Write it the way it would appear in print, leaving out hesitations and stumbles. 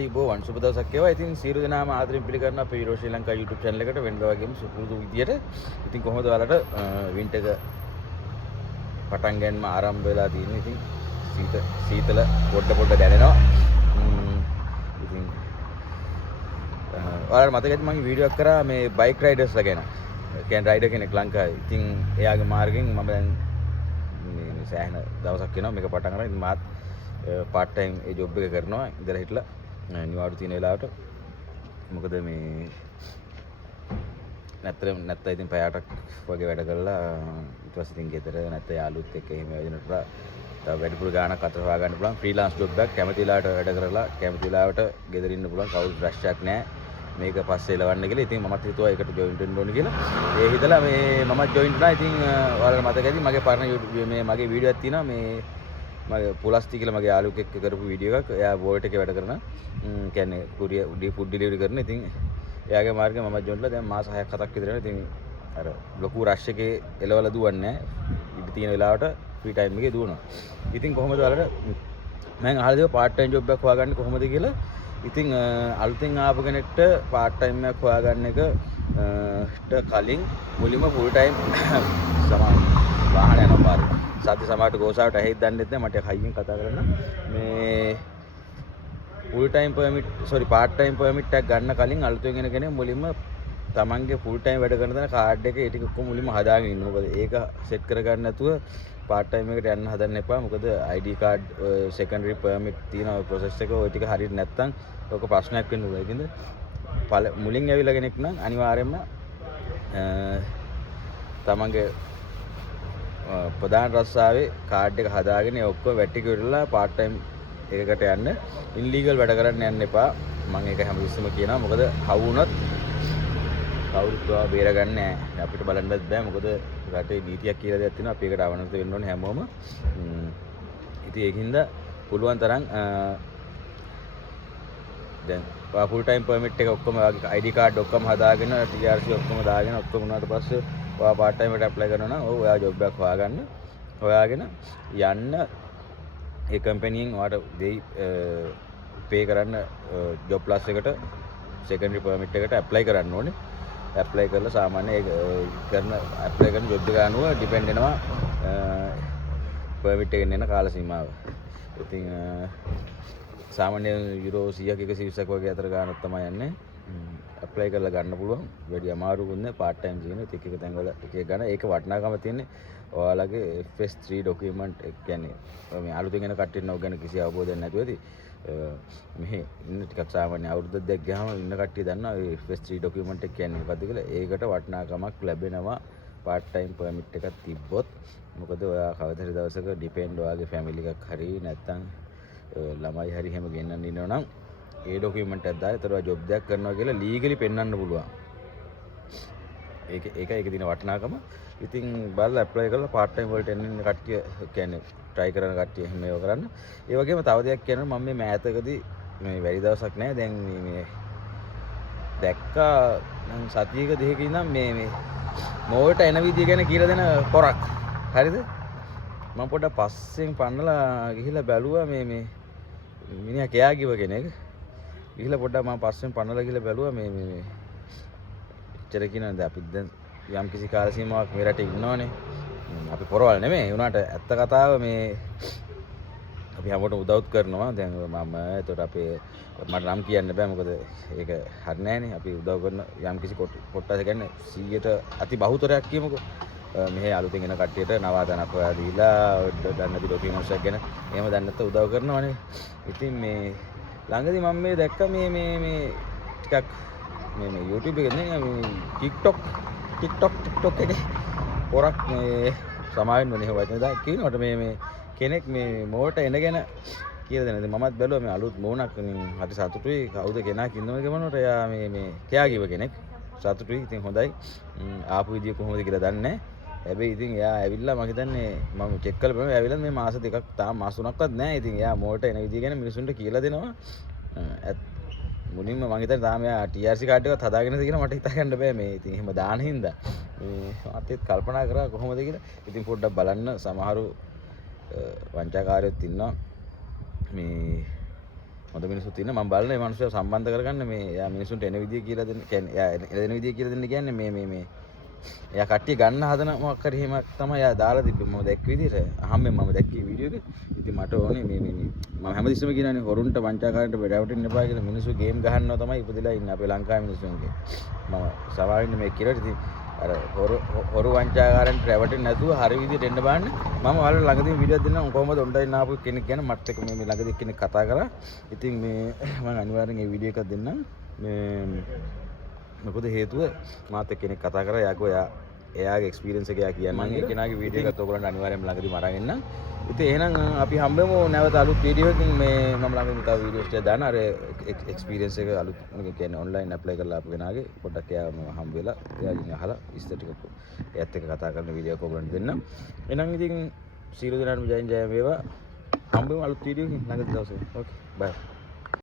ආයුබෝවන් සුබ දවසක් වේවා. ඉතින් සියලු දෙනාම ආදරෙන් පිළිගන්න අපේ Euro Sri Lanka YouTube channel එකට වෙන්න වගේම සුපුරුදු විදියට. ඉතින් කොහොමද ඔයාලට වින්ටර් එක පටන් ගන්නම ආරම්භ වෙලා තියෙන්නේ. ඉතින් සීතල පොඩ දැනෙනවා. ඉතින් ඔයාලට මතකද මම වීඩියෝ එකක් කරා මේ බයික් රයිඩර්ස්ලා ගැන. කියන්නේ රයිඩර් කෙනෙක් ලංකාවේ. ඉතින් එයාගේ මාර්ගෙන් මම දැන් මේ සෑහෙන දවසක් වෙනවා මේක පටන් ගන්න. ඉතින් මාත් පාර්ට් ටයිම් ඒ ජොබ් එක කරනවා ඉඳලා හිටලා නිවාඩු තියෙන වෙලාවට. මොකද මේ නැත්නම් ඉතින් පැය 8ක් වගේ වැඩ කරලා ඊට පස්සේ ඉතින් ගෙදර නැත්නම් යාළුවොත් එක්ක එහෙම වැඩිනට තව වැඩිපුර ගාණක් අතර හොයාගන්න පුළුවන් ෆ්‍රීලාන්ස් ජොබ් එකක් කැමති වෙලාවට වැඩ කරලා කැමති වෙලාවට ගෙදර ඉන්න පුළුවන් කවුරුත් රැස්යක් නැහැ මේක පස්සේ එලවන්න කියලා. ඉතින් මමත් හිතුවා ඒකට ජොයින් වෙන්න ඕනේ කියලා. ඒ හිතලා මේ මමත් ජොයින් වුණා. ඉතින් ඔයාලට මතකයි මගේ පරණ මේ මගේ වීඩියෝ එකක් තියෙනවා මේ මගේ පුලස්ති කියලා මගේ යාළුවෙක් එක්ක කරපු වීඩියෝ එකක්. එයා වෝල්ට් එකේ වැඩ කරන කියන්නේ කුරියර් ෆුඩ් ඩෙලිවරි කරන. ඉතින් එයාගේ මාර්ගය මම ජොයින්ලා දැන් මාස 6ක් 7ක් විතර වෙනවා. ඉතින් අර ලොකු රෂ් එකේ එලවලා දුවන්නේ නැහැ. ඉඳ තියෙන වෙලාවට ෆ්‍රී ටයිම් එකේ දුවනවා. ඉතින් කොහොමද ඔයාලට මම අහලා දෙව පාර්ට් ටයිම් ජොබ් එකක් හොයාගන්නේ කොහොමද කියලා. ඉතින් අලුතෙන් ආපු කෙනෙක්ට පාර්ට් ටයිම් එකක් හොයාගන්න එක කලින් මුලින්ම ෆුල් ටයිම් සමාන වාහන යනවා පාරේ. සද්ද සමාට ගෝසාවට ඇහෙත් දන්නෙත් නැහැ. මට හයියෙන් කතා කරන්න. මේ full time part time permit එකක් ගන්න කලින් අලුතෙන් එන කෙනෙක් මුලින්ම තමන්ගේ ෆුල් ටයිම් වැඩ කරන තැන කාඩ් එක ඒ ටික ඔක්කොම මුලින්ම හදාගෙන ඉන්න. මොකද ඒක සෙට් කරගන්න නැතුව පාර්ට් ටයිම් එකට යන්න හදන්න එපා. මොකද ID කාඩ් සෙකන්ඩරි පර්මිට් තියෙන ඔය ප්‍රොසෙස් එක ඔය ටික හරියට නැත්නම් ඔක ප්‍රශ්නයක් වෙන්න පුළුවන්. ඒකින්ද මුලින් ඇවිල්ලා කෙනෙක් නම් අනිවාර්යයෙන්ම තමන්ගේ ප්‍රධාන රස්සාවේ කාඩ් එක හදාගෙන ඒ ඔක්කොම වැටි කරලා පාර්ට් ටයිම් එකකට යන්න. ඉන්ලීගල් වැඩ කරන්න යන්න එපා. මම ඒක හැමතිස්සෙම කියනවා. මොකද හවු වුණොත් කවුරුත් ඔයා බේරගන්නේ නැහැ. අපිට බලන්නත් බෑ. මොකද රටේ නීතියක් කියලා දෙයක් තියෙනවා. අපි ඒකට අවනත වෙන්න ඕනේ හැමෝම. ඉතින් ඒකින්ද පුළුවන් තරම් දැන් ඔයා ෆුල් ටයිම් පර්මිට් එක ඔක්කොම ඔයාගේ ID කාඩ් ඔක්කොම හදාගෙන TRC ඔක්කොම දාගෙන ඔක්කොම උනාට පස්සේ ඔයා පාර්ට් ටයිම් එකට ඇප්ලයි කරනවා නම් ඔයා ජොබ් එකක් හොයාගෙන යන්න ඒ කම්පැනියෙන් ඔයාට දෙයි පේ කරන්න ජොබ් ප්ලස් එකට සෙකන්ඩරි පර්මිට් එකට ඇප්ලයි කරන්න ඕනේ. ඇප්ලයි කරලා සාමාන්‍ය ඇප්ලයි කරන ජොබ් එක අනුව ඩිපෙන්ඩ් වෙනවා පර්මිට් එකෙන් එන කාල සීමාව. ඉතින් සාමාන්‍ය යුරෝ 100ක 120ක් වගේ අතර ගානක් තමයි යන්නේ. ඇප්ලයි කරලා ගන්න පුළුවන්. වැඩි අමාරුකුත් නෑ. පාර්ට් ටයිම් තියෙන එක තැන්වල එක ගන්න. ඒක වටිනාකම තියෙන්නේ ඔයාලගේ FS3 ડોකියුමන්ට් එක කියන්නේ මේ අලුතෙන් එන කට්ටියට නෝ ගැන කිසි අවබෝධයක් නැතුව ඇති. මෙහි ඉන්න ටිකක් සාමාන්‍ය අවුරුද්දක් දෙකක් ගියාම ඉන්න කට්ටිය දන්නවා ඒ FS3 ડોකියුමන්ට් එක කියන්නේ මොකද්ද කියලා. ඒකට වටිනාකමක් ලැබෙනවා පාර්ට් ටයිම් පර්මිට් එකක් තිබ්බොත්. මොකද ඔයා කවදා හරි දවසක ඩිපෙන්ඩ් ඔයාගේ ෆැමිලි එකක් හරි නැත්නම් ළමයි හරි හැම ගෙන්නන්න ඉන්නවා නම් ඒ ડોකියුමන්ට් එක දාලා ඒතර ඔයා ජොබ් දෙයක් කරනවා කියලා ලීගලි පෙන්වන්න පුළුවන්. ඒක දින වටිනාකම. ඉතින් බලලා ඇප්ලයි කරලා පාර්ට් ටයිම් වලට එන්න කට්ටිය කියන්නේ try කරන කට්ටිය එහෙම ඒව කරන්න. ඒ වගේම තව දෙයක් කියනවා මම මේ මෑතකදී මේ වැඩි දවසක් නැහැ දැන් මේ දැක්කා නම් සතියක දෙකක ඉඳන් මේ මොවට එන විදිය ගැන කියලා දෙන පොරක්. හරිද? මම පොඩ්ඩක් පස්සෙන් පන්නලා ගිහිල්ලා බැලුවා මේ මිනිහා කෑ කිව්ව කෙනෙක්. ගිහිල්ලා පොඩ්ඩක් මම පස්සෙන් පන්නලා ගිහිල්ලා බැලුවා මේ එච්චර කියනවාද අපි දැන් යම් කිසි කාල සීමාවක් මේ රටේ ඉන්නවනේ. අපි පොරවල් නෙමෙයි. ඒ උනාට ඇත්ත කතාව මේ අපි හැමෝටම උදව්ත් කරනවා. දැන් මම ඒතකොට අපේ මට නම් කියන්න බෑ. මොකද ඒක හරි නෑනේ. අපි උදව් කරන යම් කිසි කොට්ටාස කියන්නේ 100ට අති බහුතරයක් කියමුකෝ. මෙහි අලුතෙන් එන කට්ටියට නවාදනක් හොයා දීලා දන්න දි ડોකියුමන්ට්ස් එක ගැන එහෙම දන්නේ නැත්නම් උදව් කරනවානේ. ඉතින් මේ ළඟදී මම මේ දැක්ක මේ ටිකක් මේ YouTube එකේ නේ මේ TikTok එකේ පොරක් මේ සමාවෙන්න ඕනේ වචන දා කියනකොට මේ කෙනෙක් මේ මොවට එනගෙන කියලා දෙනවා. ඉතින් මමත් බැලුවා මේ අලුත් මොණක් හරි සතුටුයි. කවුද කෙනා කින්නම ගමනට එයා මේ කියා කිව්ව කෙනෙක් සතුටුයි. ඉතින් හොඳයි. ආපු විදිය කොහොමද කියලා දන්නේ නැහැ. හැබැයි ඉතින් එයා ඇවිල්ලා මම හිතන්නේ මම චෙක් කරලා බලනවා ඇවිල්ලා මේ මාස දෙකක් තාම මාස 3ක්වත් නැහැ. ඉතින් එයා මොවට එන විදිය ගැන මිනිසුන්ට කියලා දෙනවා. මුලින්ම මම හිතන්නේ තාම එයා TRC කාඩ් එකත් හදාගෙනද කියලා මට හිතා ගන්න බෑ මේ. ඉතින් එහෙම දාන හින්දා මේ මාත් කල්පනා කරා කොහොමද කියලා. ඉතින් පොඩ්ඩක් බලන්න සමහරු වංචාකාරයොත් ඉන්නවා. මේ හොඳ මිනිස්සුත් ඉන්න මම බලන මේ මිනිස්සු සම්බන්ධ කරගන්න මේ යා මිනිස්සුන්ට එන විදිය කියලා දෙන්න කියන්නේ යා එන විදිය කියලා දෙන්න කියන්නේ මේ එයා කට්ටිය ගන්න හදන මොකක් හරි එහෙම තමයි එයා දාලා තිබ්බේ මම දැක්ක විදිහට අහම්බෙන් මම දැක්කේ වීඩියෝ එක. ඉතින් මට ඕනේ මේ මම හැමතිස්සෙම කියනවානේ හොරුන්ට වංචාකාරන්ට රැවටෙන්න එපා කියලා. මිනිස්සු ගේම් ගහනවා තමයි ඉපදලා ඉන්නේ අපේ ලංකාවේ මිනිස්සුන්ගේ. මම සවාවින්න මේ කියලා ඉතින් අර හොරු වංචාකාරන්ට රැවටෙන්නේ නැතුව හරි විදිහට එන්න බලන්න. මම ඔයාලට ළඟදී වීඩියෝයක් දෙන්නම් කොහොමද ඔන්ලයින් ආපු කෙනෙක් ගැන මත් එක්ක මේ ළඟදී කෙනෙක් කතා කරා. ඉතින් මේ මම අනිවාර්යෙන් මේ වීඩියෝ එකක් දෙන්නම්. මේ මොකද හේතුව මාත් එක්ක කෙනෙක් කතා කරා යාකෝ එයාගේ එක්ස්පීරියන්ස් එක එයා කියන්නේ මම ඒ කෙනාගේ වීඩියෝ එකත් ඔයගොල්ලන්ට අනිවාර්යෙන්ම ළඟදී මරන් එන්නම්. ඉතින් එහෙනම් අපි හම්බෙමු නැවත අලුත් වීඩියෝ එකකින් මේ මම ළඟදී තව වීඩියෝස් ටික දාන අර එක්ස්පීරියන්ස් එක අලුත් කියන්නේ ඔන්ලයින් ඇප්ලයි කරලා ආපු කෙනාගේ පොඩ්ඩක් එයා මම හම්බ වෙලා එයාගෙන් අහලා විස්තර ටික එයාත් එක්ක කතා කරන වීඩියෝ එක ඔයගොල්ලන්ට දෙන්නම්. එහෙනම් ඉතින් සීල දෙනාටම ජයෙන් ජය වේවා. හම්බෙමු අලුත් වීඩියෝ එකකින් ළඟදී දවසේ. ඕකේ බයි.